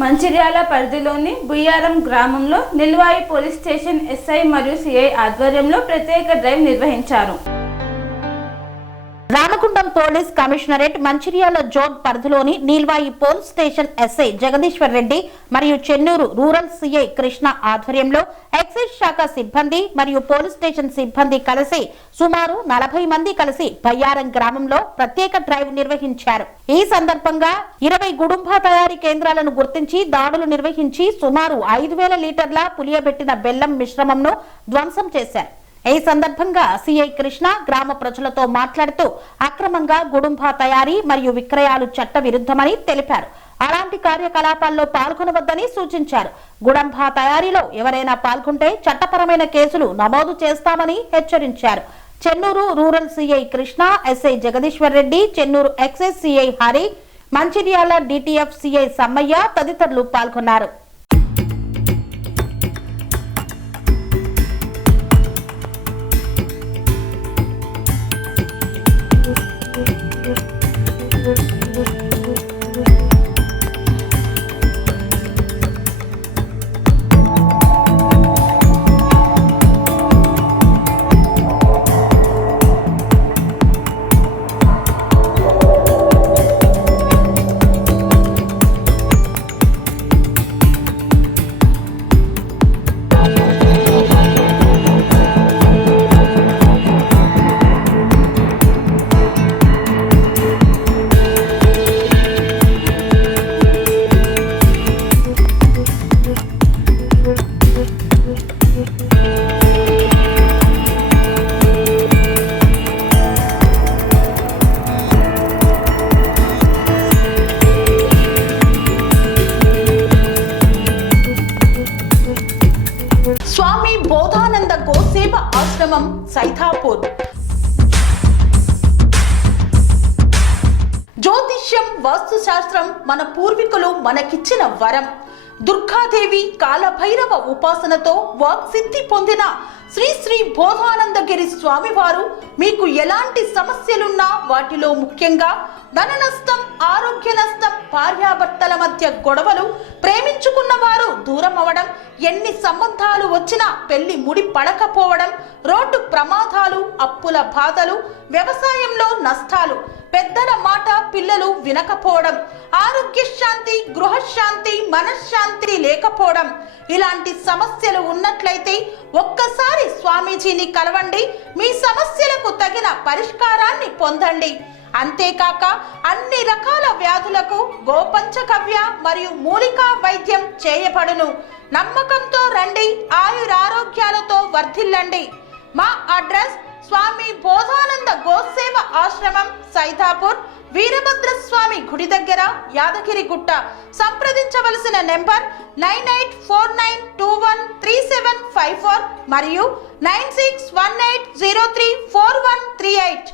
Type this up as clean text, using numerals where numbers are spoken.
మంచిర్యాల పరిధిలోని బుయ్యారం గ్రామంలో Nilwai police station SI మరియు సిఐ ఆధ్వర్యంలో ప్రత్యేక డ్రైవ్ నిర్వహించారు. Ramagundam police commissionerate Mancherial zone పరిధిలోని Nilwai police station SI Jagadishwar Reddy మరియు చెన్నూరు రూరల్ సిఐ కృష్ణ ఆధ్వర్యంలో ఎక్సైజ్ శాఖ సిబ్బంది మరియు పోలీస్ స్టేషన్ సిబ్బంది కలిసి సుమారు 40 మంది కలిసి బయ్యారం గ్రామంలో ప్రత్యేక డ్రైవ్ నిర్వహించారు. ఈ సందర్భంగా 20 గుడుంబ తయారీ కేంద్రాలను గుర్తించి దాడులు నిర్వహించి సుమారు 5000 లీటర్ల పులియబెట్టిన బెల్లం మిశ్రమంను ధ్వంసం చేశారు. ఈ సందర్భంగా సిఐ కృష్ణ గ్రామ ప్రజలతో మాట్లాడుతూ అక్రమంగా గుడుంబ తయారీ మరియు విక్రయాలు చట్ట విరుద్ధమని తెలిపారు. అలాంటి కార్యకలాపాల్లో పాల్గొనవద్దని సూచించారు. గుడుంబ తయారీలో ఎవరైనా పాల్గొంటే చట్టపరమైన కేసులు నమోదు చేస్తామని హెచ్చరించారు. Chennur rural CI Krishna, SI Jagadishwar Reddy, Chennur excise CI Hari, Mancherial DTF CI Sammaiah తదితరులు పాల్గొన్నారు. స్వామి బోధానంద గోసేవ ఆశ్రమం సైథాపూర్. జ్యోతిష్యం, వాస్తుశాస్త్రం మన పూర్వీకులు మనకిచ్చిన వరం. దుర్గాదేవి, కాలభైరవ ఉపాసనతో వాక్సిద్ధి పొందిన శ్రీ శ్రీ బోధానందగిరి స్వామివారు మీకు ఎలాంటి సమస్యలున్నా, వాటిలో ముఖ్యంగా ధన నష్టం, ఆరోగ్య నష్టం, భార్యాభర్తల మధ్య గొడవలు, ప్రేమించుకున్న వారు దూరం అవడం, ఎన్ని సంబంధాలు వచ్చినా పెళ్లి ముడి పడకపోవడం, రోడ్డు ప్రమాదాలు, అప్పుల బాధలు, వ్యవసాయంలో నష్టాలు, పెద్దల మాట పిల్లలు వినకపోవడం, ఆరోగ్య శాంతి, గృహశాంతి, మనశ్శాంతి లేకపోవడం, ఇలాంటి సమస్యలు ఉన్నట్లయితే ఒక్కసారి స్వామీజీని కలవండి. మీ సమస్యలకు తగిన పరిష్కారాన్ని పొందండి. అంతేకాక అన్ని రకాల వ్యాధులకు గోపంచగవ్య మరియు మూలికా వైద్యం చేయబడును. నమ్మకంతో రండి, ఆయురారోగ్యాలతో వర్ధిల్లండి. మా అడ్రస్ స్వామి బోధానంద గోసేవ ఆశ్రమం, సైథాపూర్, వీరభద్రస్వామి గుడి దగ్గర, యాదగిరిగుట్ట. సంప్రదించవలసిన నెంబర్ 9849213754 మరియు 9618034138.